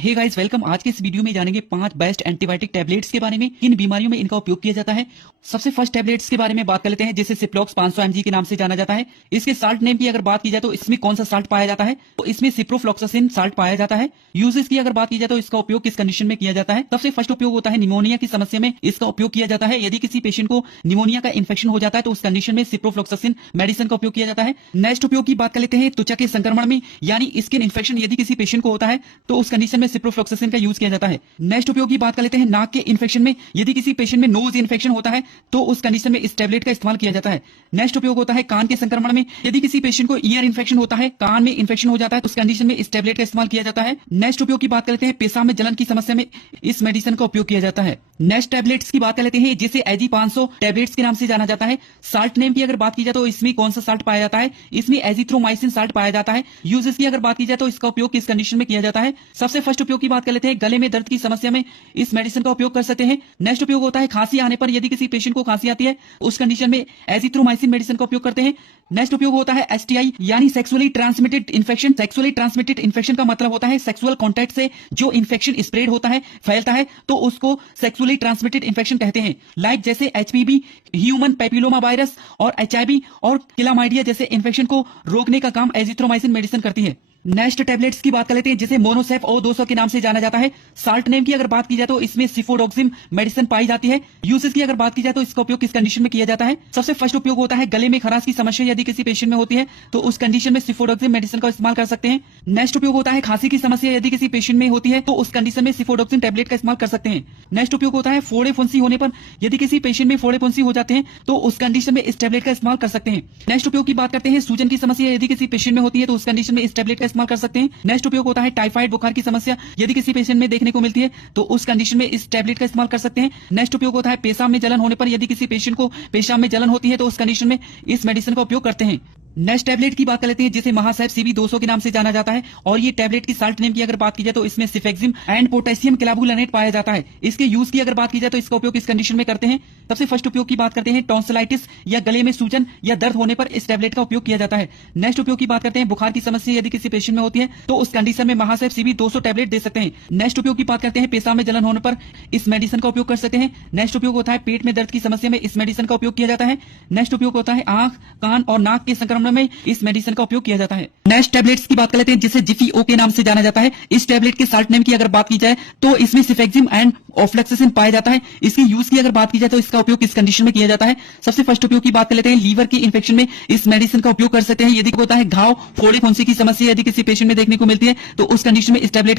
Hey guys welcome. आज के इस वीडियो में जानेंगे 5 बेस्ट एंटीबायोटिक टैबलेट्स के बारे में, किन बीमारियों में इनका उपयोग किया जाता है। सबसे फर्स्ट टैबलेट्स के बारे में बात कर लेते हैं, जिसे सिप्रोक्स 500 mg के नाम से जाना जाता है। इसके साल्ट नेम की अगर बात की जाए तो इसमें कौन सा साल्ट पाया जाता है, तो इसमें सिप्रोफ्लॉक्सासिन साल्ट पाया जाता है। यूजेस की अगर बात की जाए तो इसका उपयोग किस कंडीशन में किया जाता है। सबसे फर्स्ट उपयोग होता है निमोनिया की समस्या में इसका उपयोग किया जाता है। यदि किसी पेशेंट को निमोनिया का इन्फेक्शन हो जाता है तो उस कंडीशन में सिप्रोफ्लॉक्सासिन मेडिसिन का उपयोग किया जाता है। नेक्स्ट उपयोग की बात कर लेते हैं त्वचा के संक्रमण में, यानी स्किन इन्फेक्शन यदि किसी पेशेंट को होता है तो उस कंडीशन में सिप्रोफ्लॉक्सासिन का यूज किया जाता है। नेक्स्ट उपयोग की बात कर लेते हैं नाक के इन्फेक्शन में, यदि किसी पेशेंट में नोज इन्फेक्शन होता है तो उस कंडीशन में इस टैबलेट का इस्तेमाल किया जाता है। नेक्स्ट उपयोग होता है कान के संक्रमण में, यदि किसी पेशेंट को ईयर इन्फेक्शन होता है, कान में इन्फेक्शन हो जाता है तो उस कंडीशन में इस टैबलेट का इस्तेमाल किया जाता है। नेक्स्ट उपयोग की बात कर लेते हैं पेशाब में जलन की समस्या में इस मेडिसिन का उपयोग किया जाता है। नेक्स्ट टैबलेट्स की बात कर लेते हैं, जिसे एजी 500 टैबलेट्स के नाम से जाना जाता है। साल्ट नेम की अगर बात की जाए तो इसमें कौन सा साल्ट पाया जाता है, इसमें एजिथ्रोमाइसिन साल्ट पाया जाता है। यूजेस की अगर बात की जाए तो इसका उपयोग किस कंडीशन में किया जाता है। सबसे फर्स्ट उपयोग की बात कर लेते हैं, गले में दर्द की समस्या में इस मेडिसिन का उपयोग कर सकते हैं। नेक्स्ट उपयोग होता है खांसी आने पर, यदि किसी पेशेंट को खांसी आती है उस कंडीशन में एजिथ्रोमाइसिन मेडिसिन का उपयोग करते हैं। नेक्स्ट उपयोग होता है एसटीआई यानी sexually transmitted infection. Sexually transmitted infection का मतलब होता है सेक्सुअल कॉन्टैक्ट से जो इन्फेक्शन स्प्रेड होता है, फैलता है, तो उसको सेक्सुअली ट्रांसमिटेड इन्फेक्शन कहते हैं। लाइक जैसे एचपीवी, ह्यूमन पैपिलोमा वायरस और एचआईवी और क्लामाइडिया जैसे इन्फेक्शन को रोकने का काम एजिथ्रोमाइसिन मेडिसिन करती है। नेक्स्ट टैबलेट्स की बात कर लेते हैं, जिसे मोनोसेफ O200 के नाम से जाना जाता है। साल्ट नेम की अगर बात की जाए तो इसमें सिफोडोक्सिम मेडिसिन पाई जाती है। यूसेज की अगर बात की जाए तो इसका उपयोग किस कंडीशन में किया जाता है। सबसे फर्स्ट उपयोग होता है गले में खराश की समस्या यदि किसी पेशेंट में होती है तो उस कंडीशन में सिफोडोक्सिम मेडिसिन का इस्तेमाल कर सकते हैं। नेक्स्ट उपयोग होता है खांसी की समस्या यदि किसी पेशेंट में होती है तो उस कंडीशन में सिफोडोक्सिन टैबलेट का इस्तेमाल कर सकते हैं। नेक्स्ट उपयोग होता है फोड़े फुंसी होने पर, यदि किसी पेशेंट में फोड़े फुंसी हो जाते हैं तो उस कंडीशन में इस टैबलेट का इस्तेमाल कर सकते हैं। नेक्स्ट उपयोग की बात करते हैं सूजन की समस्या यदि किसी पेशेंट में होती है तो उस कंडीशन में इस टैबलेट का इस्तेमाल कर सकते हैं। नेक्स्ट उपयोग होता है टाइफाइड बुखार की समस्या यदि किसी पेशेंट में देखने को मिलती है तो उस कंडीशन में इस टैबलेट का इस्तेमाल कर सकते हैं। नेक्स्ट उपयोग होता है पेशाब में जलन होने पर, यदि किसी पेशेंट को पेशाब में जलन होती है तो उस कंडीशन में इस मेडिसिन का उपयोग करते हैं। नेक्स्ट टैबलेट की बात कर लेते हैं, जिसे महासैफ CB 200 के नाम से जाना जाता है। और ये टैबलेट की साल्ट नेम की अगर बात की जाए तो इसमें सिफेक्सिम एंड पोटेशियम क्लाबुलानेट पाया जाता है। इसके यूज की अगर बात की जाए तो इसका उपयोग इस कंडीशन में करते हैं। सबसे फर्स्ट उपयोग की बात करते हैं टॉन्सिलाइटिस या गले में सूजन या दर्द होने पर इस टैबलेट का उपयोग किया जाता है। नेक्स्ट उपयोग की बात करते हैं बुखार की समस्या यदि किसी पेशेंट में होती है तो उस कंडीशन में महासैफ CB 200 टैबलेट दे सकते हैं। नेक्स्ट उपयोग की बात करते हैं पेशाब में जलन होने पर इस मेडिसिन का उपयोग कर सकते हैं। नेक्स्ट उपयोग होता है पेट में दर्द की समस्या में इस मेडिसिन का उपयोग किया जाता है। नेक्स्ट उपयोग होता है आंख, कान और नाक के संक्रमण में इस मेडिसिन का उपयोग किया जाता है। नेक्स्ट टैबलेट्स की बात कर लेते हैं, जिसे जिफी-ओ के नाम से जाना जाता है। इस टैबलेट के साल्ट नेम की अगर बात की जाए तो इसमें सिफेक्सिम एंड ऑफ्लैक्सिसिन पाया जाता है। इसकी यूज की अगर बात की जाए तो इसका उपयोग किस कंडीशन में किया जाता है। सबसे फर्स्ट उपयोग की बात कर लेते हैं, लीवर की इन्फेक्शन में इस मेडिसिन का उपयोग कर सकते हैं। यदि होता है घाव, फोड़े फुंसी की समस्या यदि किसी पेशेंट में देखने को मिलती है तो उस कंडीशन में इस टैबलेट का